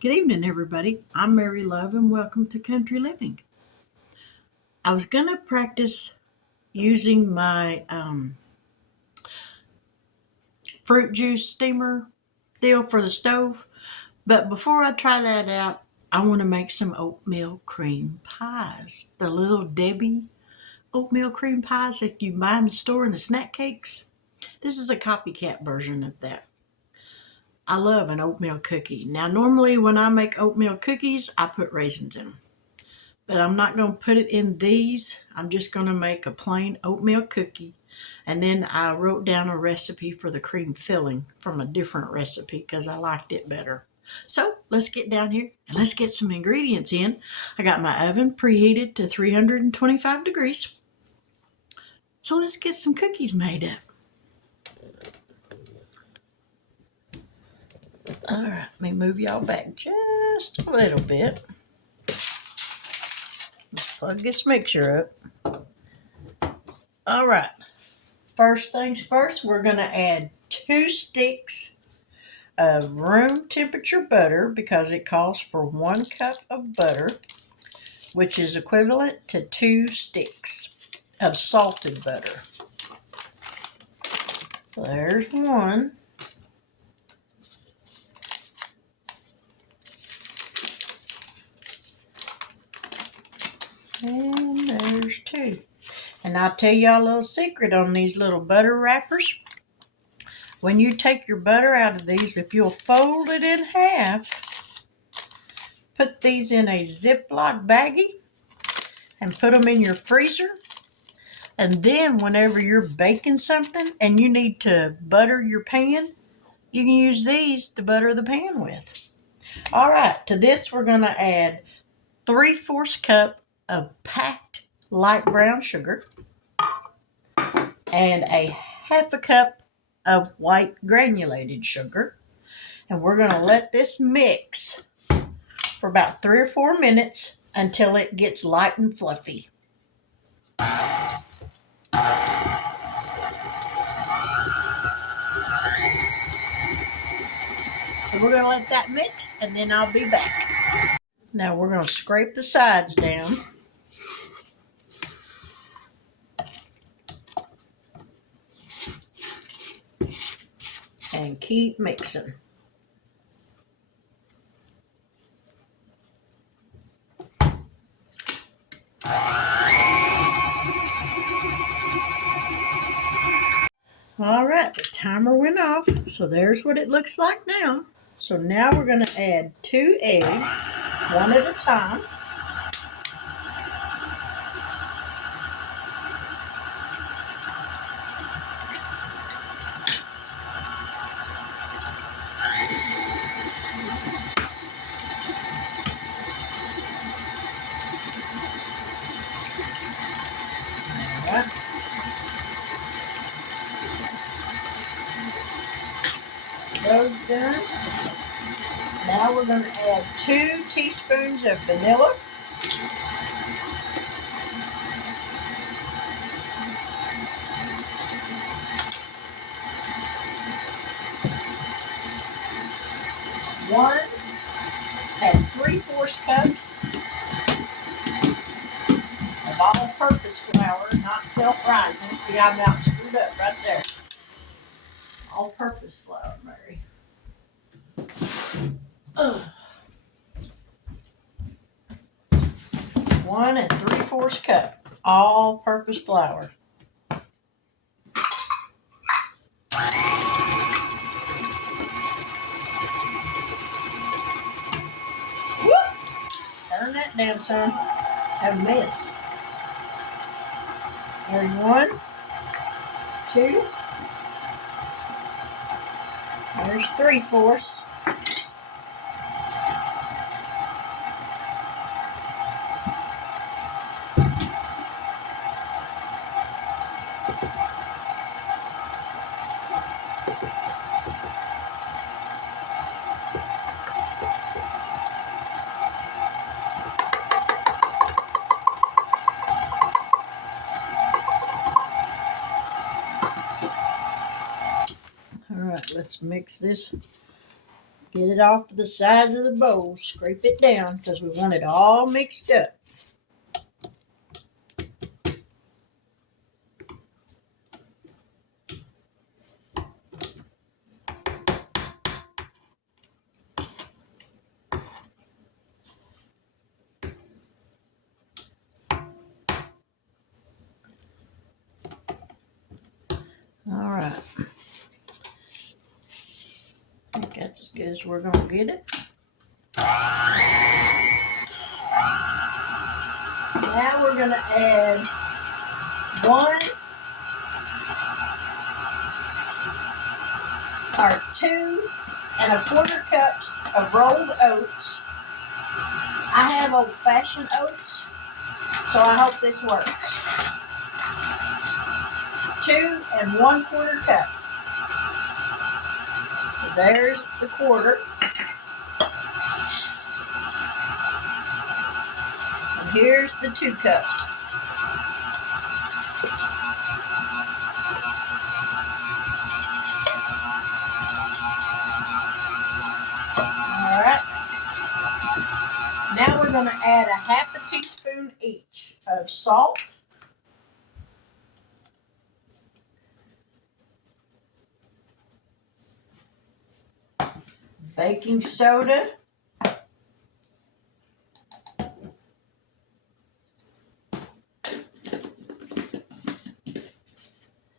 Good evening, everybody. I'm Mary Love, and welcome to Country Living. I was going to practice using my fruit juice steamer deal for the stove, but before I try that out, I want to make some oatmeal cream pies. The little Debbie oatmeal cream pies that you buy in the store in the snack cakes. This is a copycat version of that. I love an oatmeal cookie. Now, normally when I make oatmeal cookies, I put raisins in them. But I'm not going to put it in these. I'm just going to make a plain oatmeal cookie. And then I wrote down a recipe for the cream filling from a different recipe because I liked it better. So let's get down here and let's get some ingredients in. I got my oven preheated to 325 degrees. So let's get some cookies made up. All right, let me move y'all back just a little bit. Let's plug this mixture up. All right. First things first, we're going to add 2 sticks of room temperature butter because it calls for 1 cup of butter, which is equivalent to 2 sticks of salted butter. So there's 1. And there's 2. And I'll tell y'all a little secret on these little butter wrappers. When you take your butter out of these, if you'll fold it in half, put these in a Ziploc baggie, and put them in your freezer. And then whenever you're baking something and you need to butter your pan, you can use these to butter the pan with. All right, to this we're going to add 3/4 cup of packed light brown sugar and a 1/2 cup of white granulated sugar. And we're going to let this mix for about 3 or 4 minutes until it gets light and fluffy. So we're going to let that mix and then I'll be back. Now we're going to scrape the sides down. And keep mixing. All right, the timer went off, so there's what it looks like now. So now we're going to add 2 eggs, one at a time. All right. Those done. Now we're going to add 2 teaspoons of vanilla. One and 3/4 cups of all-purpose flour, not self-rising. See, I'm about screwed up right there. All-purpose flour, Mary. Ugh. 1 and 3/4 cup all-purpose flour. Whoop! Turn that down, son. Have a mess. There's 1, 2. There's 3/4. All right, let's mix this Get it off the sides of the bowl. Scrape it down because we want it all mixed up. All right. I think that's as good as we're going to get it. Now we're going to add 1 or 2¼ cups of rolled oats. I have old-fashioned oats, so I hope this works. 2 1/4 cup. So there's the quarter. And here's the 2 cups. All right. Now we're going to add a 1/2 teaspoon each of salt, baking soda,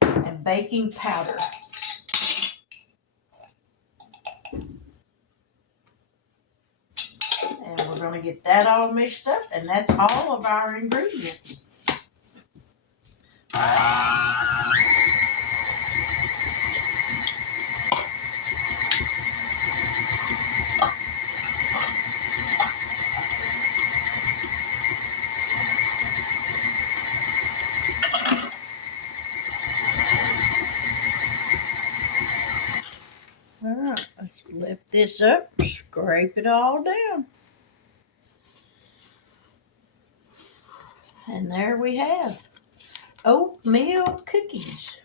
and baking powder. And we're going to get that all mixed up, and that's all of our ingredients. All right, let's lift this up, scrape it all down. And there we have oatmeal cookies.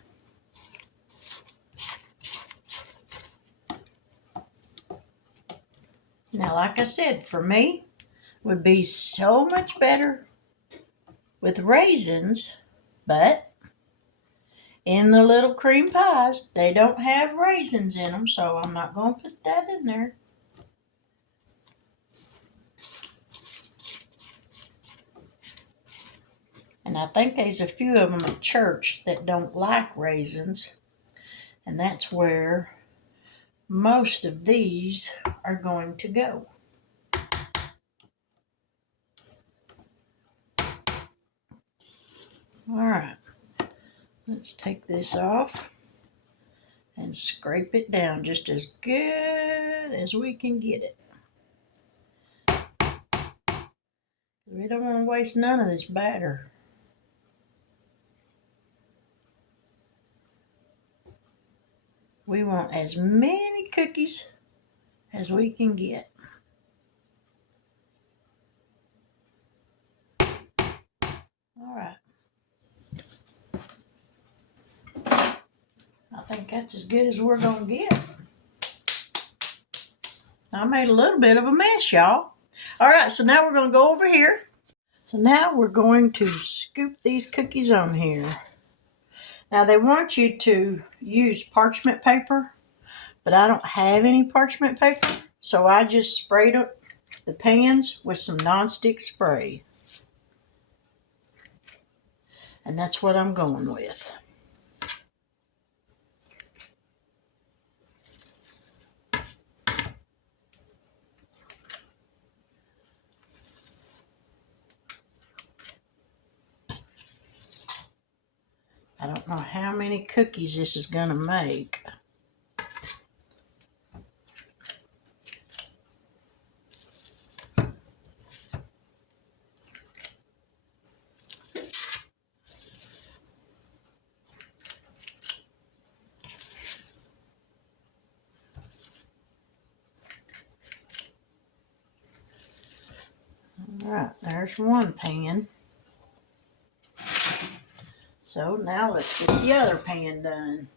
Now, like I said, for me, would be so much better with raisins, but in the little cream pies, they don't have raisins in them, so I'm not going to put that in there. And I think there's a few of them at church that don't like raisins, and that's where most of these are going to go. All right, let's take this off and scrape it down just as good as we can get it. We don't want to waste none of this batter. We want as many cookies as we can get. All right. I think that's as good as we're going to get. I made a little bit of a mess, y'all. All right, so now we're going to go over here. So now we're going to scoop these cookies on here. Now they want you to use parchment paper, but I don't have any parchment paper, so I just sprayed the pans with some nonstick spray. And that's what I'm going with. I don't know how many cookies this is going to make. All right, there's one pan. So now let's get the other pan done.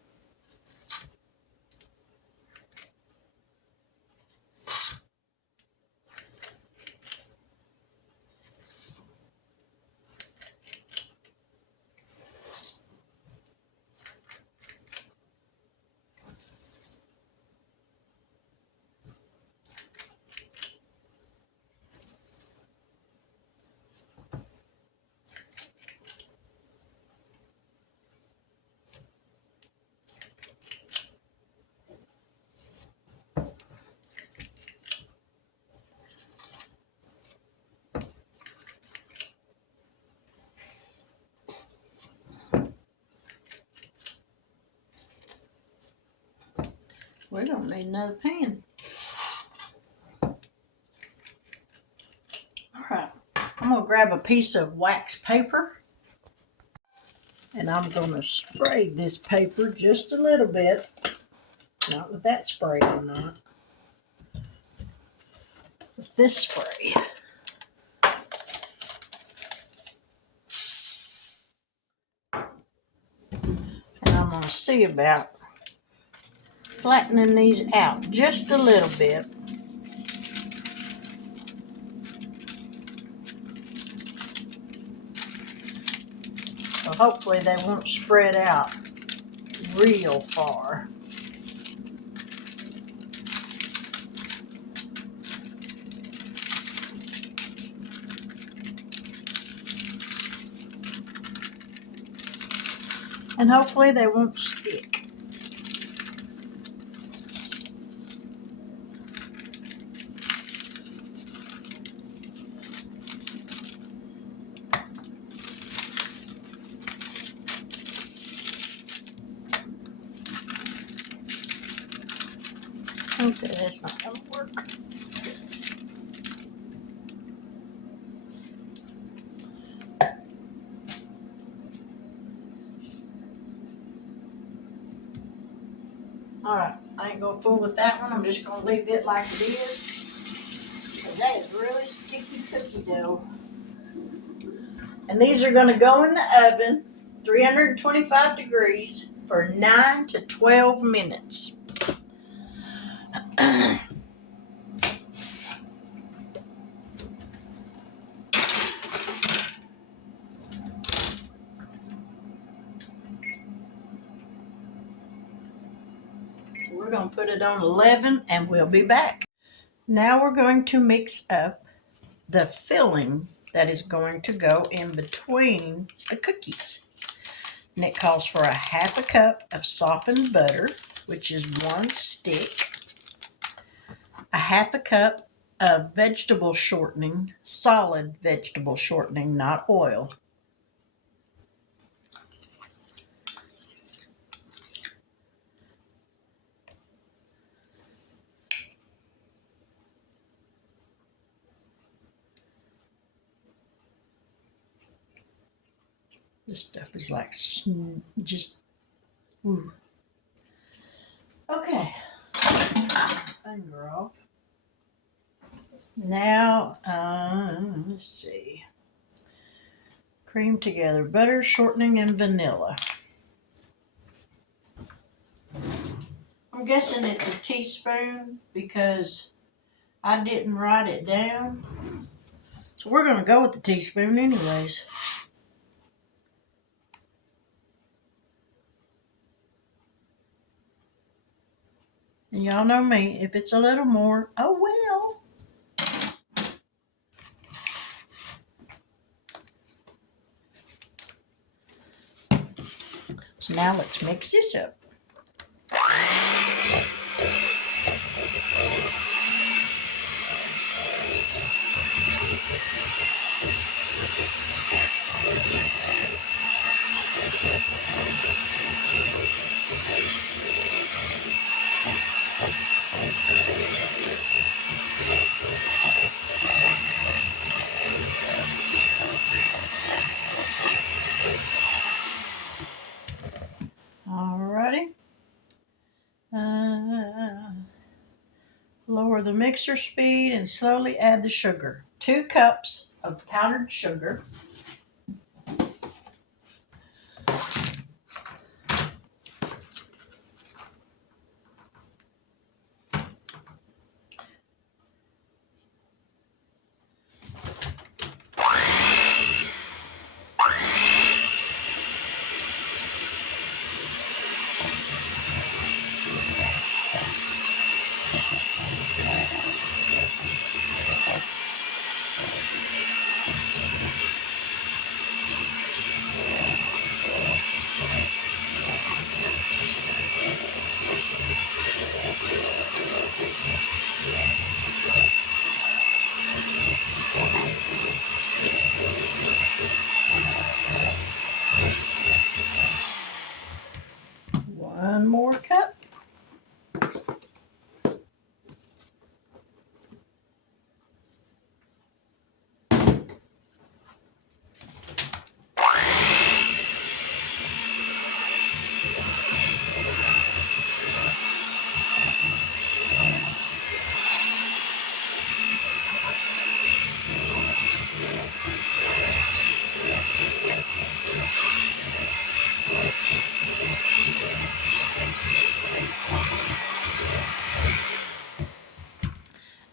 We don't need another pan. All right, I'm gonna grab a piece of wax paper and I'm gonna spray this paper just a little bit. Not with that spray, I'm not. With this spray. And I'm gonna see about flattening these out just a little bit. So hopefully they won't spread out real far. And hopefully they won't stick. Okay, that's not gonna work. Alright, I ain't gonna fool with that one. I'm just gonna leave it like it is. Because that is really sticky cookie dough. And these are gonna go in the oven, 325 degrees, for 9 to 12 minutes. We're going to put it on 11 and we'll be back. Now we're going to mix up the filling that is going to go in between the cookies. And it calls for a half a cup of softened butter, which is 1 stick, a half a cup of vegetable shortening, solid vegetable shortening, not oil, this stuff is like just, ooh. Okay, finger off. Now, let's see. Cream together butter, shortening, and vanilla. I'm guessing it's a teaspoon because I didn't write it down. So we're going to go with the teaspoon anyways. And y'all know me, if it's a little more, oh well. So now let's mix this up. Alrighty. Lower the mixer speed and slowly add the sugar. 2 cups of powdered sugar.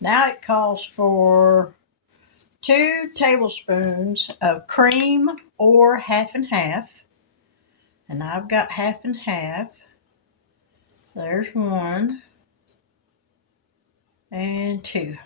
Now it calls for 2 tablespoons of cream or half and half. And I've got half and half. There's 1 and 2.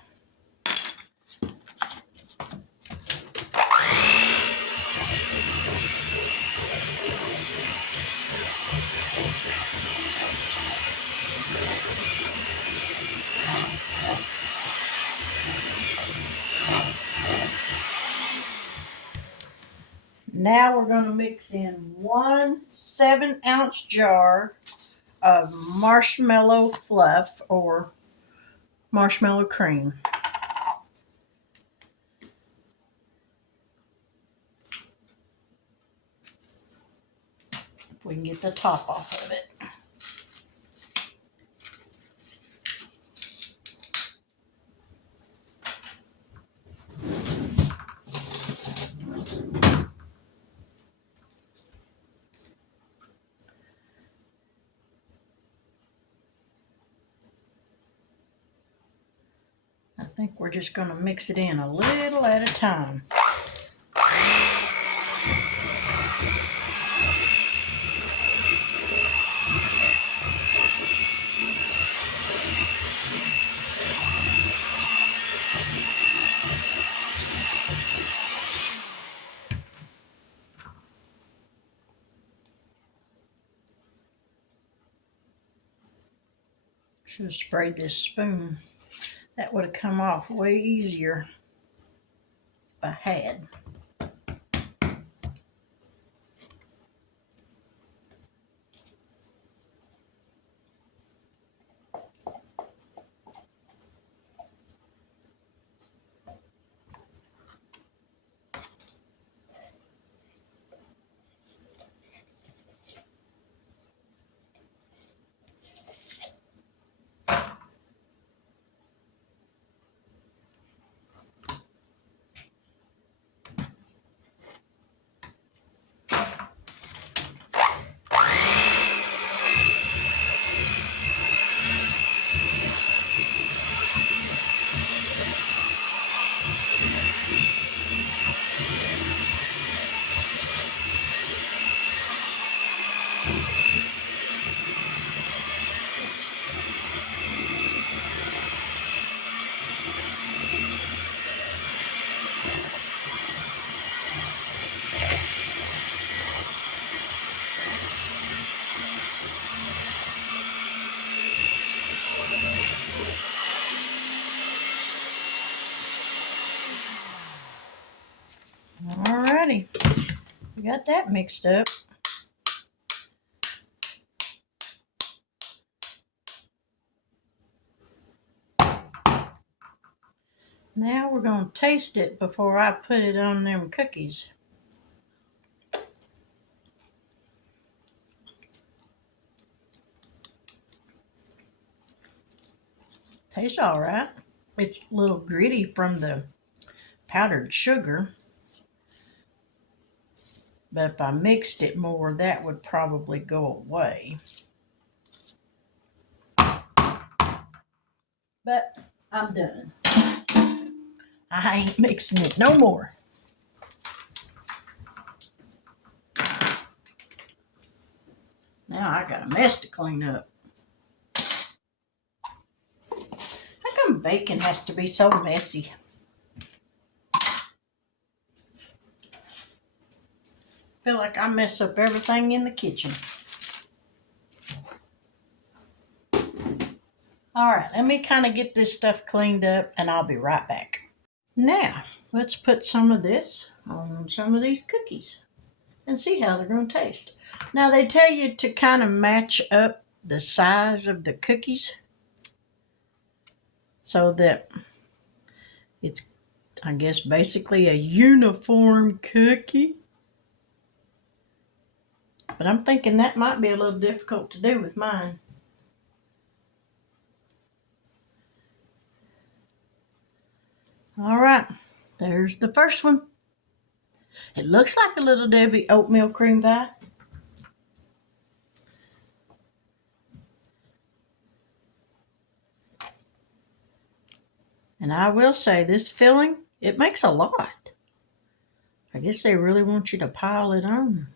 Now we're going to mix in 1 7-ounce jar of marshmallow fluff or marshmallow cream. If we can get the top off of it. I think we're just going to mix it in a little at a time. Should have sprayed this spoon. That would have come off way easier if I had. Alrighty, we got that mixed up. Now we're going to taste it before I put it on them cookies. Tastes all right. It's a little gritty from the powdered sugar. But if I mixed it more, that would probably go away. But I'm done. I ain't mixing it no more. Now I got a mess to clean up. How come baking has to be so messy? I feel like I mess up everything in the kitchen. Alright, let me kind of get this stuff cleaned up and I'll be right back. Now, let's put some of this on some of these cookies and see how they're going to taste. Now, they tell you to kind of match up the size of the cookies so that it's, I guess, basically a uniform cookie. But I'm thinking that might be a little difficult to do with mine. All right, there's the first one. It looks like a Little Debbie oatmeal cream pie. And I will say this filling, it makes a lot. I guess they really want you to pile it on.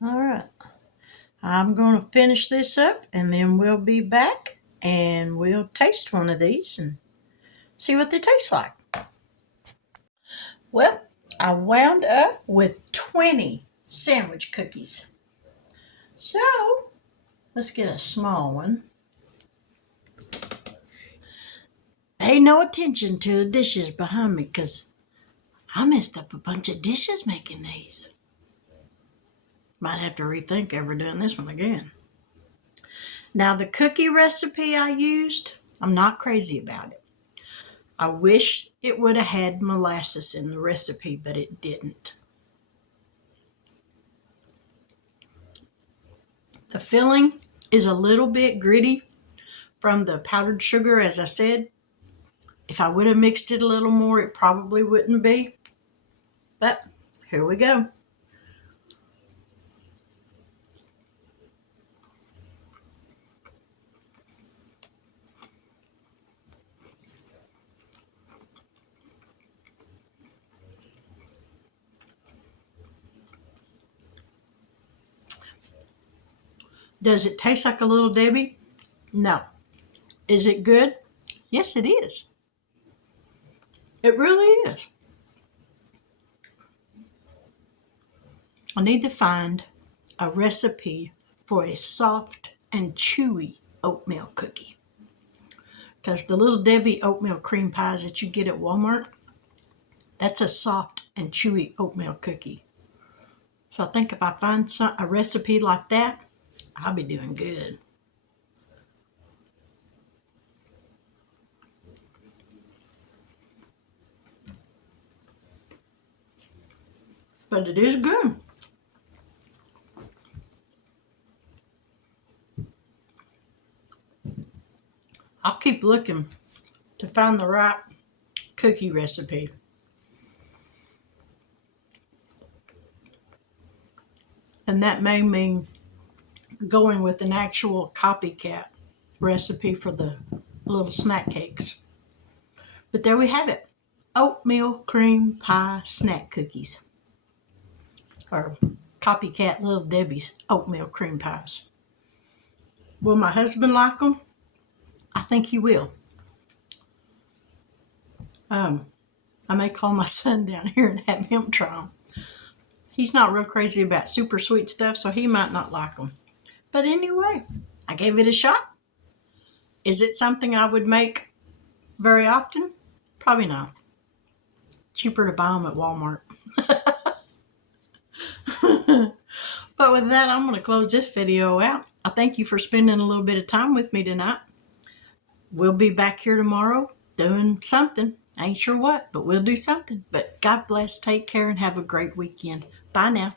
All right. I'm going to finish this up and then we'll be back and we'll taste one of these and see what they taste like. Well, I wound up with 20 sandwich cookies. So let's get a small one. Pay no attention to the dishes behind me because I messed up a bunch of dishes making these. Might have to rethink ever doing this one again. Now the cookie recipe I used, I'm not crazy about it. I wish it would have had molasses in the recipe, but it didn't. The filling is a little bit gritty from the powdered sugar, as I said. If I would have mixed it a little more, it probably wouldn't be. But here we go. Does it taste like a Little Debbie? No. Is it good? Yes, it is. It really is. I need to find a recipe for a soft and chewy oatmeal cookie. Because the Little Debbie oatmeal cream pies that you get at Walmart, that's a soft and chewy oatmeal cookie. So I think if I find a recipe like that, I'll be doing good. But it is good. I'll keep looking to find the right cookie recipe. And that may mean going with an actual Copycat recipe for the little snack cakes. But there we have it. Oatmeal cream pie snack cookies. Or Copycat Little Debbie's oatmeal cream pies. Will my husband like them? I think he will. I may call my son down here and have him try them. He's not real crazy about super sweet stuff, so he might not like them. But anyway, I gave it a shot. Is it something I would make very often? Probably not. Cheaper to buy them at Walmart. But with that, I'm going to close this video out. I thank you for spending a little bit of time with me tonight. We'll be back here tomorrow doing something. I ain't sure what, but we'll do something. But God bless, take care, and have a great weekend. Bye now.